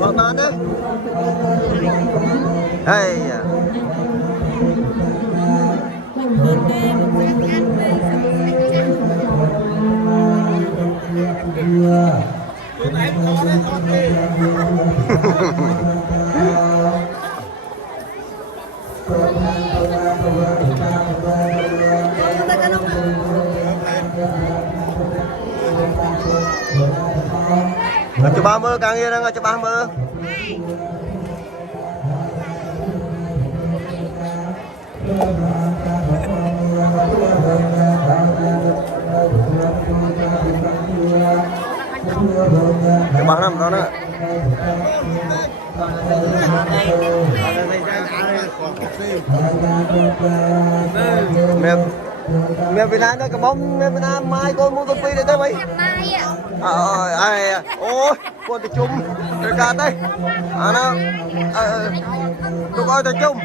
Bọn bạn đấy. Hey. Cho 30 càng nghe đang cho 30. Cho 3 năm đó nữa. Mẹ Việt Nam đó cái bóng mẹ Việt Nam mai con mua copy để tới mày. Ai ôi con thì chung rồi cả tay nó tôi coi thì chung